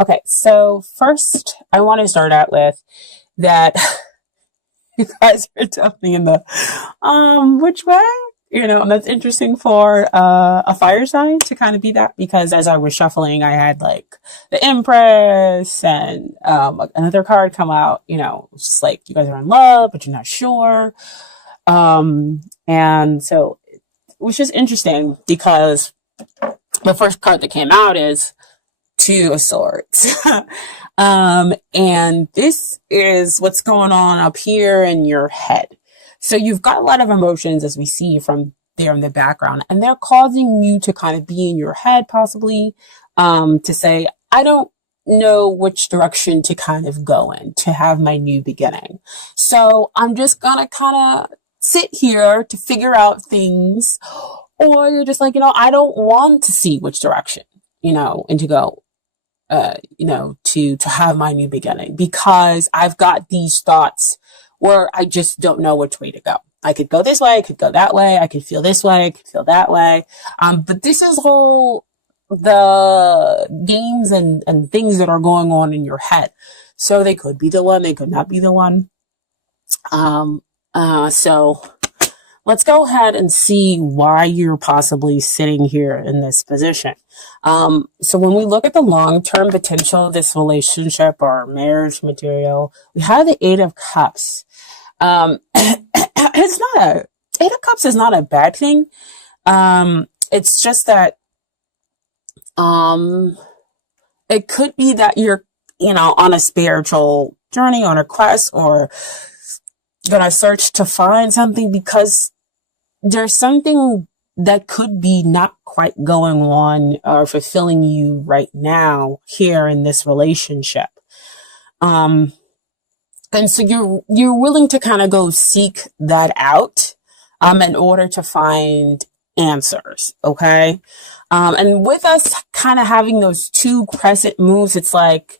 Okay, so first I want to start out with that you guys are definitely in the which way? And that's interesting for a fire sign to kind of be that, because as I was shuffling, I had like the Empress and another card come out. It's just like you guys are in love, but you're not sure. And so, which is interesting because the first card that came out is Two of Swords. And this is what's going on up here in your head. So you've got a lot of emotions, as we see from there in the background, and they're causing you to kind of be in your head, possibly, to say, I don't know which direction to kind of go in to have my new beginning. So I'm just gonna kind of sit here to figure out things. Or you're just like, I don't want to see which direction, and to go, to have my new beginning, because I've got these thoughts where I just don't know which way to go. I could go this way, I could go that way, I could feel this way, I could feel that way. But this is all the games and things that are going on in your head. So they could be the one, they could not be the one. So let's go ahead and see why you're possibly sitting here in this position. So when we look at the long-term potential of this relationship or marriage material, we have the Eight of Cups. Eight of Cups is not a bad thing. It's just that, it could be that you're, on a spiritual journey, on a quest, or gonna search to find something, because there's something that could be not quite going on or fulfilling you right now here in this relationship. And so you're willing to kind of go seek that out, in order to find answers. Okay. And with us kind of having those two crescent moves, it's like,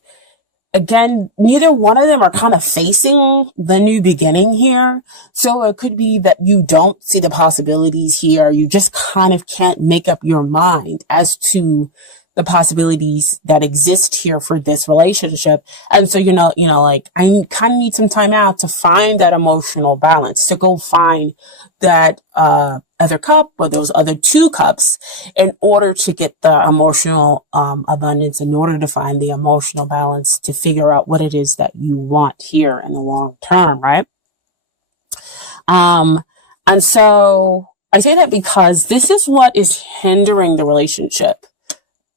again, neither one of them are kind of facing the new beginning here. So it could be that you don't see the possibilities here. You just kind of can't make up your mind as to the possibilities that exist here for this relationship. And so, like, I kind of need some time out to find that emotional balance, to go find that, other cup or those other two cups in order to get the emotional, abundance, in order to find the emotional balance, to figure out what it is that you want here in the long term. Right. And so I say that because this is what is hindering the relationship.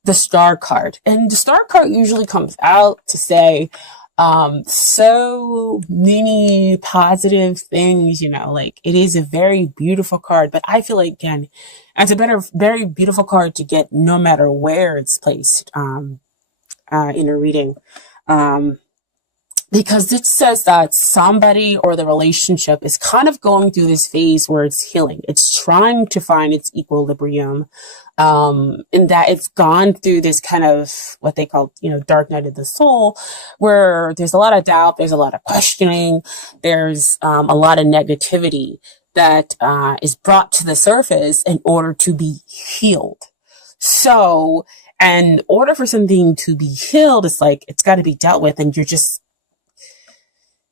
The Star card. And the Star card usually comes out to say, so many positive things, like it is a very beautiful card, but I feel like, again, it's very beautiful card to get no matter where it's placed, in a reading. Because it says that somebody or the relationship is kind of going through this phase where it's healing. It's trying to find its equilibrium, in that it's gone through this kind of what they call, dark night of the soul, where there's a lot of doubt, there's a lot of questioning, there's a lot of negativity that is brought to the surface in order to be healed. So, in order for something to be healed, it's like it's got to be dealt with, and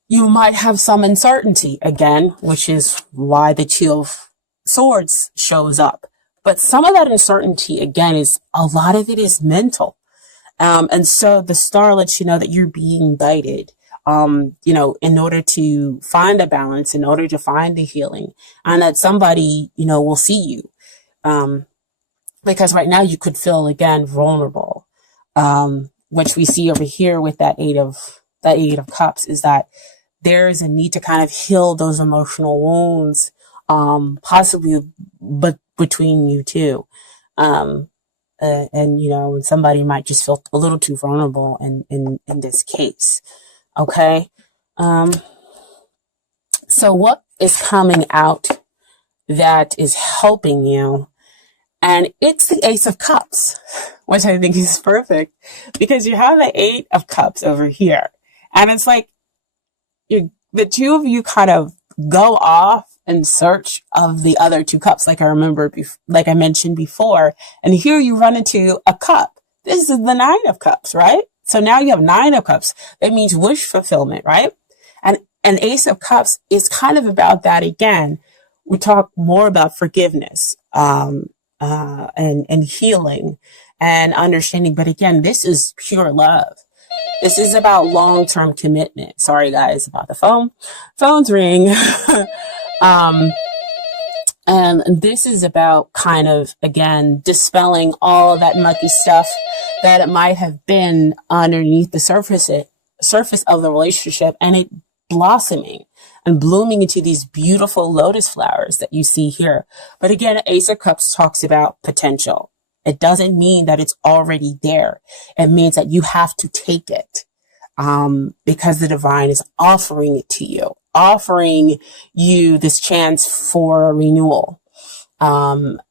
you might have some uncertainty again, which is why the Two of Swords shows up. But some of that uncertainty, again, a lot of it is mental. And so the Star lets you know that you're being guided, in order to find a balance, in order to find the healing, and that somebody, will see you. Because right now you could feel, again, vulnerable, which we see over here with that Eight of Cups, is that there is a need to kind of heal those emotional wounds, possibly, but between you two. And somebody might just feel a little too vulnerable in this case. Okay. So what is coming out that is helping you? And it's the Ace of Cups, which I think is perfect, because you have the Eight of Cups over here. And it's like, the two of you kind of go off in search of the other two cups, like I mentioned before. And here you run into a cup. This is the Nine of Cups, right? So now you have 9 of Cups. That means wish fulfillment, right? And Ace of Cups is kind of about that again. We talk more about forgiveness, and healing and understanding. But again, this is pure love. This is about long-term commitment. Sorry guys about the phone. Phones ring. And this is about kind of, again, dispelling all that mucky stuff that it might have been underneath the surface of the relationship, and it blossoming and blooming into these beautiful lotus flowers that you see here. But again, Ace of Cups talks about potential. It doesn't mean that it's already there. It means that you have to take it, because the divine is offering it to you, offering you this chance for a renewal, and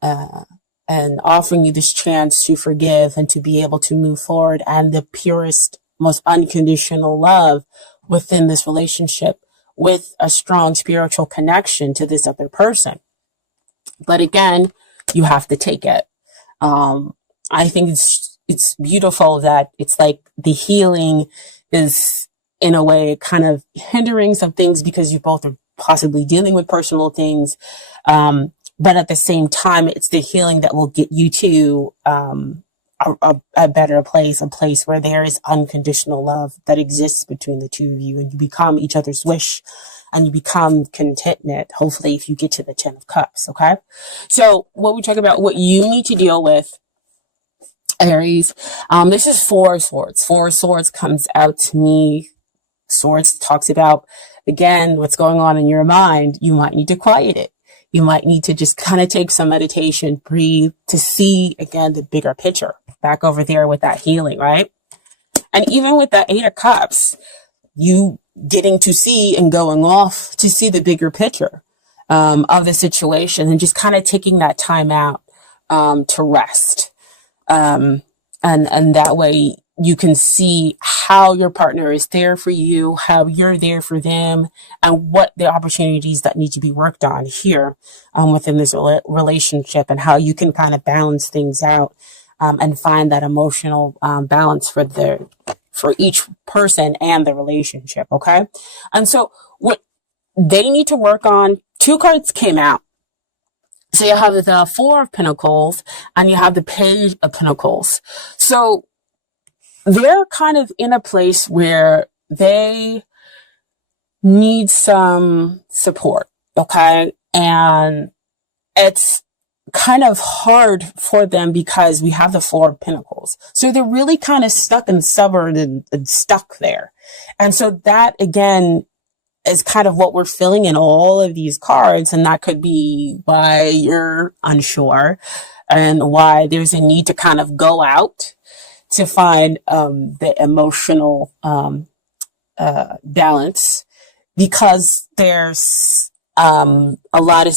offering you this chance to forgive and to be able to move forward, and the purest, most unconditional love within this relationship with a strong spiritual connection to this other person. But again, you have to take it. I think it's beautiful that it's like the healing is in a way kind of hindering some things because you both are possibly dealing with personal things. But at the same time, it's the healing that will get you to a better place, a place where there is unconditional love that exists between the two of you, and you become each other's wish, and you become contentment, hopefully, if you get to the 10 of Cups, okay? So what we talk about, what you need to deal with, Aries, this is 4 of Swords. 4 of Swords comes out to me. Swords talks about, again, what's going on in your mind. You might need to quiet it. You might need to just kind of take some meditation, breathe, to see, again, the bigger picture. Back over there with that healing, right? And even with the 8 of Cups, you getting to see and going off to see the bigger picture of the situation, and just kind of taking that time out to rest. And that way you can see how your partner is there for you, how you're there for them, and what the opportunities that need to be worked on here within this relationship, and how you can kind of balance things out and find that emotional balance for each person and the relationship, okay? And so what they need to work on, 2 cards came out. So you have the 4 of Pentacles and you have the Page of Pentacles. So they're kind of in a place where they need some support, okay? And it's kind of hard for them because we have the 4 of Pentacles. So they're really kind of stuck and stubborn and stuck there. And so that, again, is kind of what we're feeling in all of these cards. And that could be why you're unsure and why there's a need to kind of go out to find the emotional balance, because there's a lot of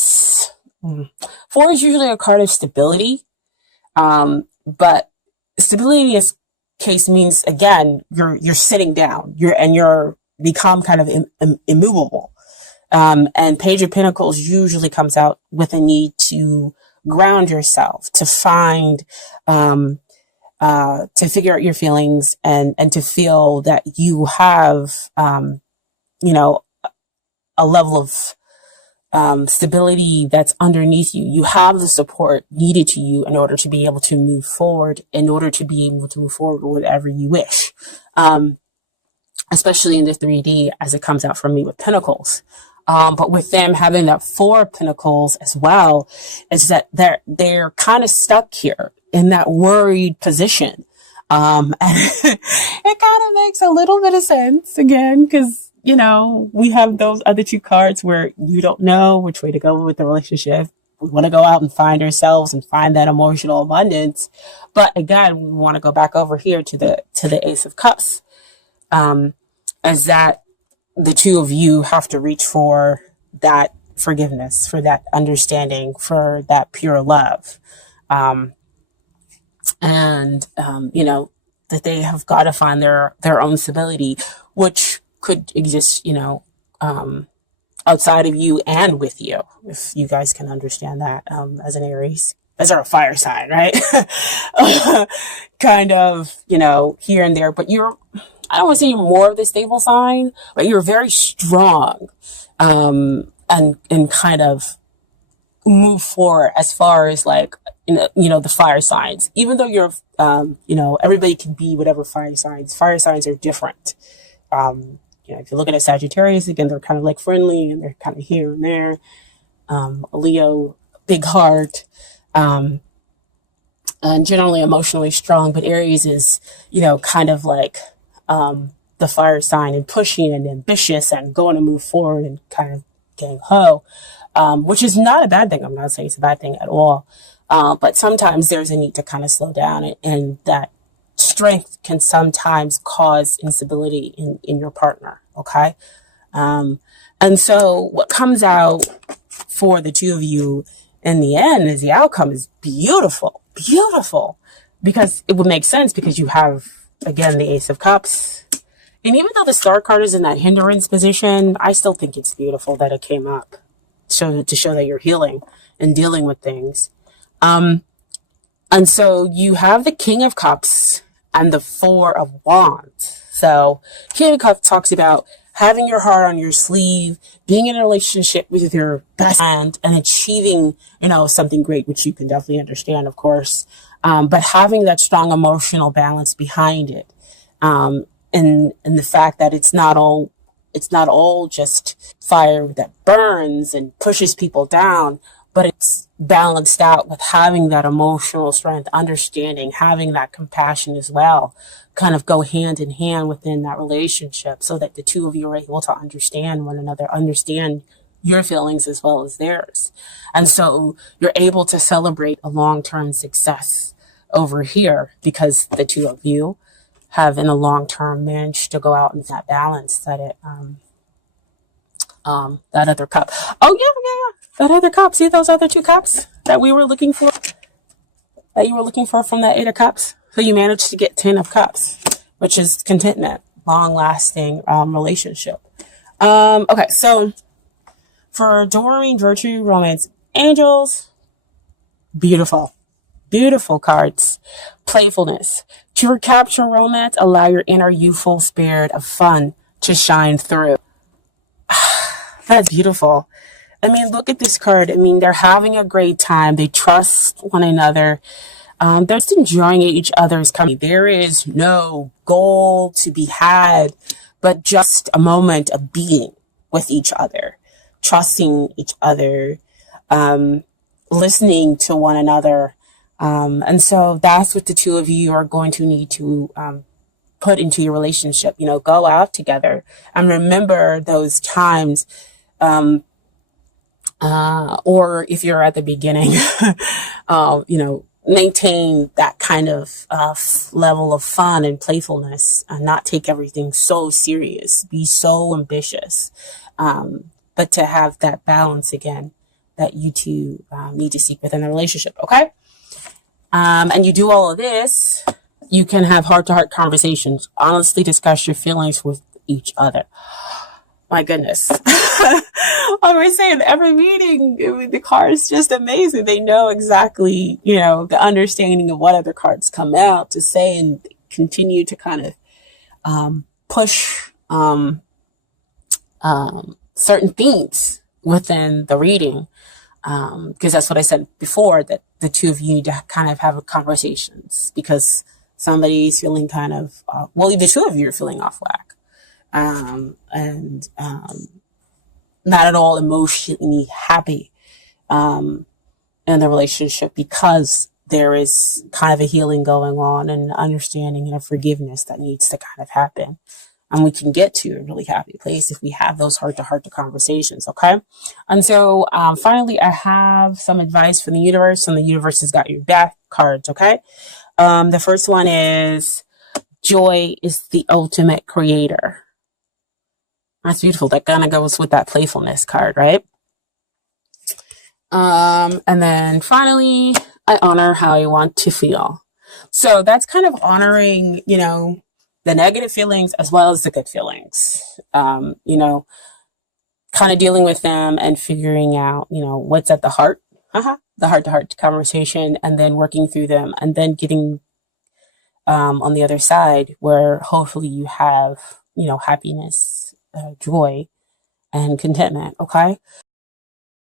4 is usually a card of stability, but stability in this case means, again, you're sitting down, you're become kind of immovable. And Page of Pentacles usually comes out with a need to ground yourself, to find to figure out your feelings, and to feel that you have, a level of stability that's underneath you. You have the support needed to you in order to be able to move forward, with whatever you wish. Especially in the 3D as it comes out from me with Pentacles. But with them having that 4 of Pentacles as well, is that they're kind of stuck here in that worried position. And it kind of makes a little bit of sense, again, because, we have those other 2 cards where you don't know which way to go with the relationship. We want to go out and find ourselves and find that emotional abundance. But again, we want to go back over here to the Ace of Cups, as that the 2 of you have to reach for that forgiveness, for that understanding, for that pure love. That they have got to find their own stability, which could exist, outside of you and with you, if you guys can understand that, as an Aries. as are a fire sign, right? Kind of, here and there, but I don't want to say you're more of the stable sign, but you're very strong, and kind of move forward as far as like, the fire signs, even though you're, everybody can be whatever fire signs are different. If you look at a Sagittarius, again, they're kind of like friendly and they're kind of here and there. A Leo, big heart, and generally emotionally strong, but Aries is, kind of like, the fire sign and pushing and ambitious and going to move forward and kind of getting ho, which is not a bad thing. I'm not saying it's a bad thing at all. But sometimes there's a need to kind of slow down, and that strength can sometimes cause instability in your partner. Okay. And so what comes out for the two of you in the end is the outcome is beautiful, beautiful, because it would make sense because you have, again, the Ace of Cups. And even though the Star card is in that hindrance position, I still think it's beautiful that it came up to show that you're healing and dealing with things. And so you have the King of Cups and the Four of Wands. So King of Cups talks about having your heart on your sleeve, being in a relationship with your best friend and achieving, something great, which you can definitely understand, of course. But having that strong emotional balance behind it. And the fact that it's not all just fire that burns and pushes people down, but it's balanced out with having that emotional strength, understanding, having that compassion as well, kind of go hand in hand within that relationship so that the two of you are able to understand one another, understand your feelings as well as theirs. And so you're able to celebrate a long-term success over here because the two of you have in the long term managed to go out in that balance that that other cup. Oh yeah. That other cup. See those other two cups that we were looking for? That you were looking for from that Eight of Cups? So you managed to get 10 of Cups, which is contentment, long lasting relationship. Okay, so for Doreen, Virtue, Romance, Angels, beautiful. Beautiful cards. Playfulness. To recapture romance, allow your inner youthful spirit of fun to shine through. That's beautiful. I mean, look at this card. I mean, they're having a great time. They trust one another. They're just enjoying each other's company. There is no goal to be had, but just a moment of being with each other, trusting each other, listening to one another. And so that's what the two of you are going to need to put into your relationship. Go out together and remember those times. Or if you're at the beginning, maintain that kind of level of fun and playfulness and not take everything so serious, be so ambitious. But to have that balance again that you two need to seek within the relationship. Okay. And you do all of this, you can have heart-to-heart conversations, honestly discuss your feelings with each other. My goodness. I was saying every meeting, the card is just amazing. They know exactly, the understanding of what other cards come out to say and continue to kind of push certain themes within the reading. Because that's what I said before, that the two of you need to kind of have conversations because somebody's feeling kind of, the two of you are feeling off whack. And not at all emotionally happy, in the relationship because there is kind of a healing going on and understanding and a forgiveness that needs to kind of happen. And we can get to a really happy place if we have those heart-to-heart conversations, okay? And so finally, I have some advice from the universe, and the universe has got your back cards, okay? The first one is, joy is the ultimate creator. That's beautiful. That kind of goes with that playfulness card, right? And then finally, I honor how I want to feel. So that's kind of honoring, the negative feelings as well as the good feelings, kind of dealing with them and figuring out, what's at the heart the heart-to-heart conversation, and then working through them, and then getting on the other side where hopefully you have, happiness, joy, and contentment. Okay.